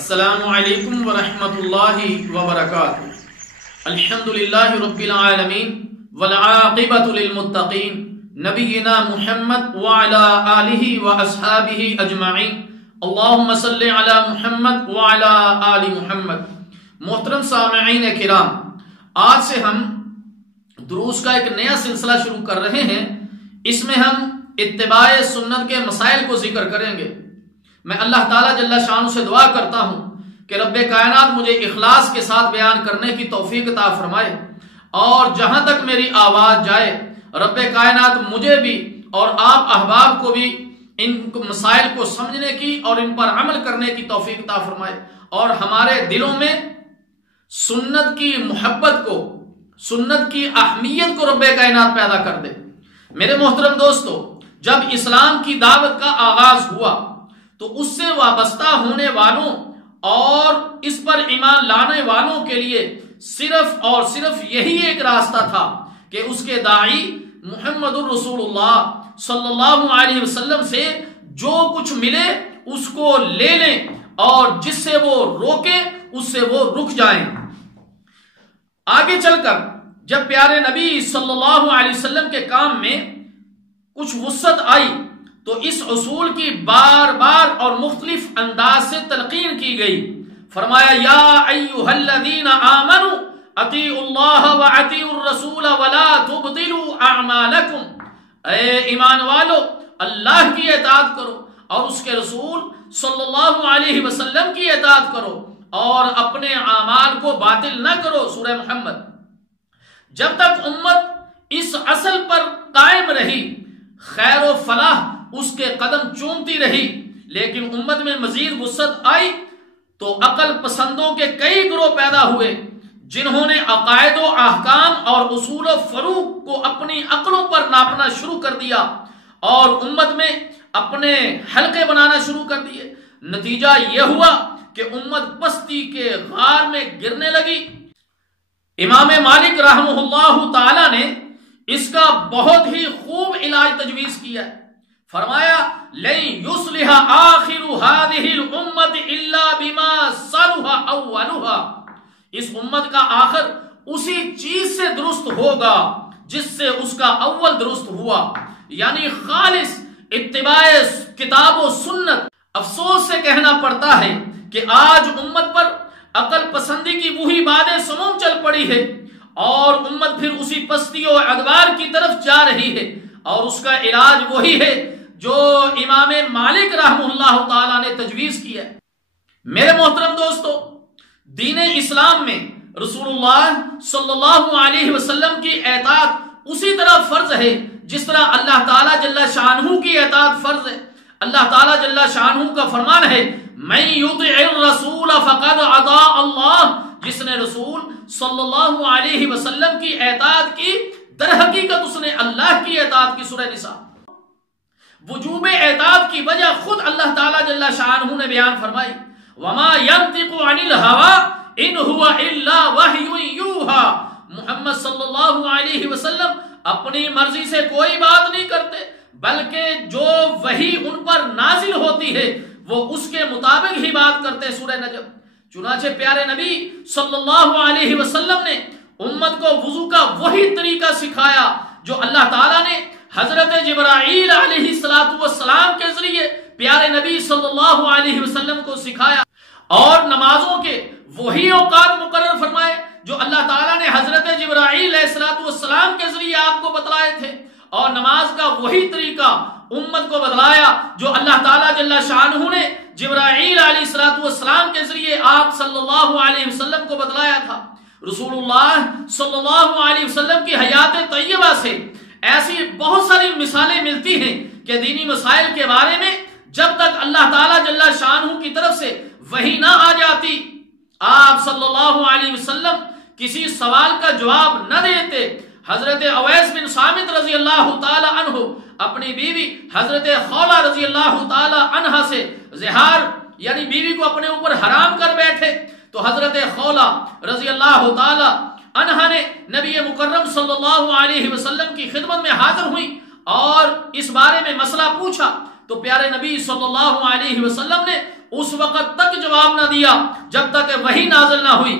السلام علیکم ورحمۃ اللہ وبرکاتہ۔ الحمدللہ رب العالمین والعاقبۃ للمتقین نبینا محمد وعلی آلہ واصحابہ اجمعین اللہم صلی علی محمد وعلی آل محمد۔ محترم سامعین کرام، آج سے ہم دروس کا ایک نیا سلسلہ شروع کر رہے ہیں۔ اس میں ہم اتباع سنت کے مسائل کو ذکر کریں گے۔ میں اللہ تعالیٰ جل شانہ سے دعا کرتا ہوں کہ رب کائنات مجھے اخلاص کے ساتھ بیان کرنے کی توفیق عطا فرمائے، اور جہاں تک میری آواز جائے رب کائنات مجھے بھی اور آپ احباب کو بھی ان مسائل کو سمجھنے کی اور ان پر عمل کرنے کی توفیق عطا فرمائے، اور ہمارے دلوں میں سنت کی محبت کو، سنت کی اہمیت کو رب کائنات پیدا کر دے۔ میرے محترم دوستو، جب اسلام کی دعوت کا آغاز ہوا تو اس سے وابستہ ہونے والوں اور اس پر ایمان لانے والوں کے لیے صرف اور صرف یہی ایک راستہ تھا کہ اس کے داعی محمد الرسول اللہ صلی اللہ علیہ وسلم سے جو کچھ ملے اس کو لے لیں، اور جس سے وہ روکے اس سے وہ رک جائیں۔ آگے چل کر جب پیارے نبی صلی اللہ علیہ وسلم کے کام میں کچھ وسعت آئی تو اس اصول کی بار بار اور مختلف انداز سے تلقین کی گئی۔ فرمایا یا ایھا الذین آمنوا اطیعوا اللہ واطیعوا الرسول ولا تبطلوا اعمالکم، اے ایمان والو اللہ کی اطاعت کرو اور اس کے رسول صلی اللہ علیہ وسلم کی اطاعت کرو اور اپنے اعمال کو باطل نہ کرو۔ سورہ محمد۔ جب تک امت اس اصل پر قائم رہی خیر و فلاح اس کے قدم چومتی رہی، لیکن امت میں مزید وسعت آئی تو عقل پسندوں کے کئی گروہ پیدا ہوئے جنہوں نے عقائد و احکام اور اصول و فروع کو اپنی عقلوں پر ناپنا شروع کر دیا اور امت میں اپنے حلقے بنانا شروع کر دیے۔ نتیجہ یہ ہوا کہ امت پستی کے غار میں گرنے لگی۔ امام مالک رحمہ اللہ تعالی نے اس کا بہت ہی خوب علاج تجویز کیا ہے۔ فرمایا لن یصلح آخر هذه الامت الا بما صلح اولها، اس امت کا آخر اسی چیز سے درست ہوگا جس سے اس کا اول درست ہوا، یعنی خالص اتباع کتاب و سنت۔ افسوس سے کہنا پڑتا ہے کہ آج امت پر عقل پسندی کی وہی باتیں سموم چل پڑی ہے اور امت پھر اسی پستی و ادوار کی طرف جا رہی ہے، اور اس کا علاج وہی ہے جو امام مالک رحمہ اللہ تعالی نے تجویز کیا ہے۔ میرے محترم دوستو، دین اسلام میں رسول اللہ صلی اللہ علیہ وسلم کی اطاعت اسی طرح فرض ہے جس طرح اللہ تعالی جل شانہ کی اطاعت فرض ہے۔ اللہ تعالی جل شانہ کا فرمان ہے من یطع الرسول فقد اطاع اللہ، جس نے رسول صلی اللہ علیہ وسلم کی اطاعت کی در حقیقت اس نے اللہ کی اطاعت کی۔ سورہ نساء۔ وجوب اطاعت کی وجہ خود اللہ تعالی جل شانہ نے بیان فرمائی، وما ينطق عن الهوى ان هو الا وحی یوحى، محمد صلی اللہ علیہ وسلم اپنی مرضی سے کوئی بات نہیں کرتے بلکہ جو وحی ان پر نازل ہوتی ہے وہ اس کے مطابق ہی بات کرتے۔ سورہ نجم۔ چنانچہ پیارے نبی صلی اللہ علیہ وسلم نے امت کو وضو کا وہی طریقہ سکھایا جو اللہ تعالیٰ نے حضرت جبرائیل علیہ السلام کے ذریعے پیارے نبی صلی اللہ علیہ وسلم کو سکھایا، اور نمازوں کے وہی اوقات مقرر فرمائے جو اللہ تعالیٰ نے حضرت جبرائیل علیہ السلام کے ذریعے آپ کو بتلائے تھے، اور نماز کا وہی طریقہ امت کو بتلایا جو اللہ تعالیٰ جل شانہ نے جبرائیل علیہ السلام کے ذریعے آپ صلی اللہ علیہ وسلم کو بتلایا تھا۔ رسول اللہ صلی اللہ علیہ وسلم کی حیات طیبہ سے ایسی بہت ساری مثالیں ملتی ہیں کہ دینی مسائل کے بارے میں جب تک اللہ تعالیٰ جل شانہ کی طرف سے وحی نہ آ جاتی، آپ صلی اللہ علیہ وسلم کسی سوال کا جواب نہ دیتے۔ حضرت اویس بن صامت رضی اللہ تعالی عنہ اپنی بیوی حضرت خولہ رضی اللہ تعالی عنہ سے زہار یعنی بیوی کو اپنے اوپر حرام کر بیٹھے، تو حضرت خولہ رضی اللہ تعالی عنہ نے نبی مکرم صلی اللہ علیہ وسلم کی خدمت میں حاضر ہوئی اور اس بارے میں مسئلہ پوچھا، تو پیارے نبی صلی اللہ علیہ وسلم نے اس وقت تک جواب نہ دیا جب تک وحی نازل نہ ہوئی۔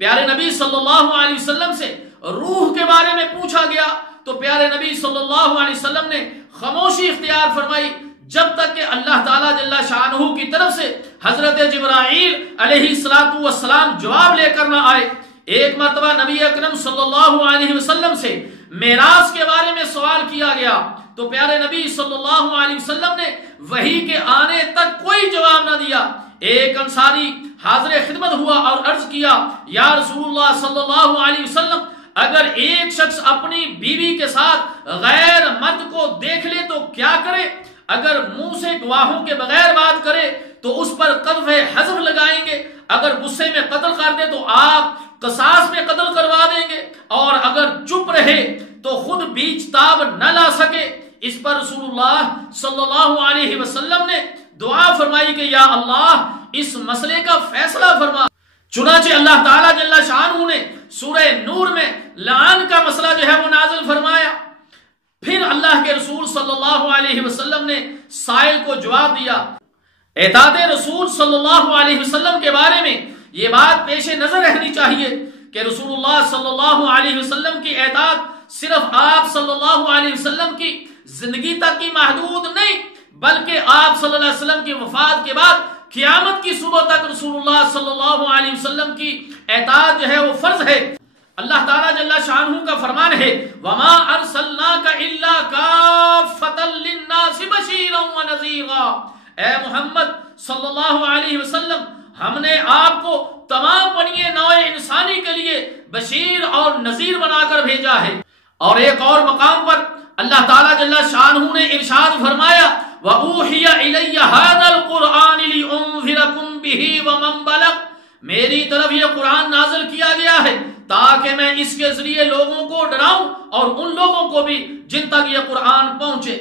پیارے نبی صلی اللہ علیہ وسلم سے روح کے بارے میں پوچھا گیا تو پیارے نبی صلی اللہ علیہ وسلم نے خاموشی اختیار فرمائی جب تک کہ اللہ تعالیٰ جل شانہ کی طرف سے حضرت جبرائیل علیہ السلام جواب لے کر نہ آئے۔ ایک مرتبہ نبی اکرم صلی اللہ علیہ وسلم سے معراج کے بارے میں سوال کیا گیا تو پیارے نبی صلی اللہ علیہ وسلم نے وحی کے آنے تک کوئی جواب نہ دیا۔ ایک انصاری حاضر خدمت ہوا اور عرض کیا یا رسول اللہ صلی اللہ علیہ وسلم، اگر ایک شخص اپنی بیوی کے ساتھ غیر مرد کو دیکھ لے تو کیا کرے؟ اگر منہ سے گواہوں کے بغیر بات کرے تو اس پر قذف حذف لگائیں گے، اگر غصے میں قتل کر دے تو آپ قصاص میں قتل کروا دیں گے، اور اگر چپ رہے تو خود بیچ تاب نہ لا سکے۔ اس پر رسول اللہ صلی اللہ علیہ وسلم نے دعا فرمائی کہ یا اللہ اس مسئلے کا فیصلہ فرما۔ چنانچہ اللہ تعالیٰ جل شانہ نے سورہ نور میں لعان کا مسئلہ جو ہے وہ نازل فرمایا۔ پھر اللہ کے رسول صلی اللہ علیہ وسلم نے سائل کو جواب دیا۔ اطاعت رسول صلی اللہ علیہ وسلم کے بارے میں یہ بات پیش نظر رہنی چاہیے کہ رسول اللہ صلی اللہ علیہ وسلم کی اطاعت صرف آپ صلی اللہ علیہ وسلم کی زندگی تک کی محدود نہیں، بلکہ آپ صلی اللہ علیہ وسلم کی وفات کے بعد قیامت کی صبح تک رسول اللہ صلی اللہ علیہ وسلم کی اطاعت جو ہے وہ فرض ہے۔ اللہ تعالیٰ جل شانہ کا فرمان ہے وَمَا أَرْسَلْنَاكَ إِلَّا كَافَّةً لِلنَّاسِ بَشِيرًا وَنَذِيرًا، اے محمد صلی اللہ علیہ وسلم ہم نے آپ کو تمام بنی نوع انسانی کے لیے بشیر اور نذیر بنا کر بھیجا ہے۔ اور ایک اور مقام پر اللہ تعالیٰ جل شانہ نے ارشاد فرمایا وَأُوحِيَ إِلَيَّ هَذَا الْقُرْآنِ لِأُنذِرَكُمْ بِهِ وَمَنْ بَلَغَ، میری طرف یہ قرآن نازل کیا گیا ہے تاکہ میں اس کے ذریعے لوگوں کو ڈراؤں اور ان لوگوں کو بھی جن تک یہ قرآن پہنچے۔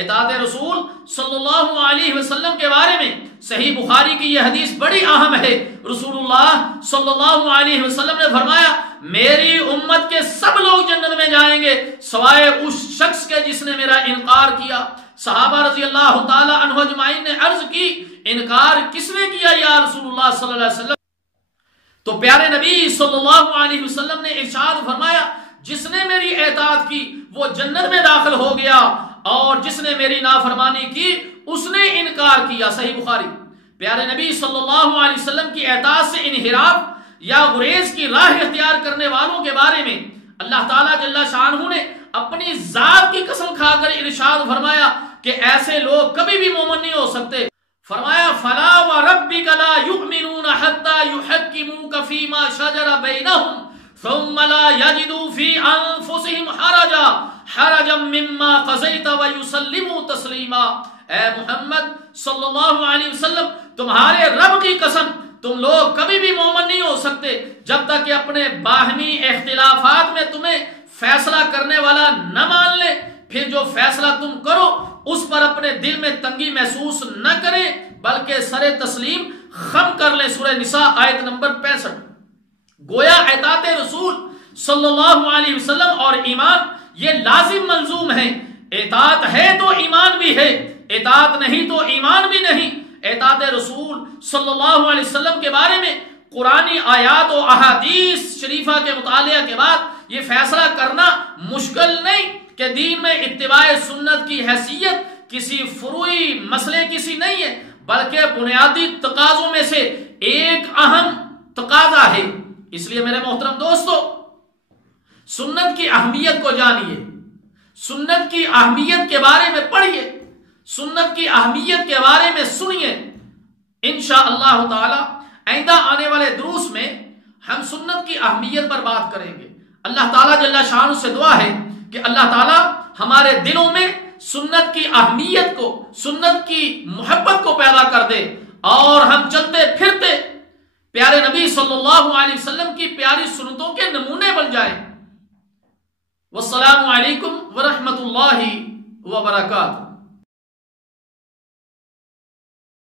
اطاعت رسول صلی اللہ علیہ وسلم کے بارے میں صحیح بخاری کی یہ حدیث بڑی اہم ہے۔ رسول اللہ صلی اللہ علیہ وسلم نے فرمایا میری امت کے سب لوگ جنت میں جائیں گے سوائے اس شخص کے جس نے میرا انکار کیا۔ صحابہ رضی اللہ تعالی عنہ اجمعین نے عرض کی انکار کس نے کیا یا رسول اللہ صلی اللہ علیہ وسلم؟ تو پیارے نبی صلی اللہ علیہ وسلم نے ارشاد فرمایا جس نے میری اطاعت کی وہ جنت میں داخل ہو گیا اور جس نے میری نافرمانی کی اس نے انکار کیا۔ صحیح بخاری۔ پیارے نبی صلی اللہ علیہ وسلم کی اطاعت سے انحراف یا گریز کی راہ اختیار کرنے والوں کے بارے میں اللہ تعالیٰ جل شانہ نے اپنی ذات کی قسم کھا کر ارشاد فرمایا کہ ایسے لوگ کبھی بھی مومن نہیں ہو سکتے۔ فرمایا فلا وربک لا یؤمنون حتی یحکموک فیما شجر بینہم ثم لا یجدوا فی انفسہم حرجا مما قضیت ویسلموا تسلیما۔ اے محمد صلی اللہ علیہ وسلم تمہارے رب کی قسم تم لوگ کبھی بھی مومن نہیں ہو سکتے جب تک کہ اپنے باہمی اختلافات میں تمہیں فیصلہ کرنے والا نہ مان لے، پھر جو فیصلہ تم کرو اس پر اپنے دل میں تنگی محسوس نہ کریں بلکہ سر تسلیم خم کر لیں۔ سورہ نساء آیت نمبر 65۔ گویا اطاعت رسول صلی اللہ علیہ وسلم اور ایمان یہ لازم ملزوم ہیں۔ اطاعت ہے تو ایمان بھی ہے، اطاعت نہیں تو ایمان بھی نہیں۔ اطاعت رسول صلی اللہ علیہ وسلم کے بارے میں قرآنی آیات و احادیث شریفہ کے مطالعہ کے بعد یہ فیصلہ کرنا مشکل نہیں کہ دین میں اتباع سنت کی حیثیت کسی فروعی مسئلے کسی نہیں ہے بلکہ بنیادی تقاضوں میں سے ایک اہم تقاضا ہے۔ اس لیے میرے محترم دوستو سنت کی اہمیت کو جانیے، سنت کی اہمیت کے بارے میں پڑھیے، سنت کی اہمیت کے بارے میں سنیے۔ انشاءاللہ تعالی آئندہ آنے والے دروس میں ہم سنت کی اہمیت پر بات کریں گے۔ اللہ تعالیٰ جل شانہ سے دعا ہے کہ اللہ تعالیٰ ہمارے دلوں میں سنت کی اہمیت کو، سنت کی محبت کو پیدا کر دے اور ہم چلتے پھرتے پیارے نبی صلی اللہ علیہ وسلم کی پیاری سنتوں کے نمونے بن جائیں۔ والسلام علیکم ورحمۃ اللہ وبرکاتہ۔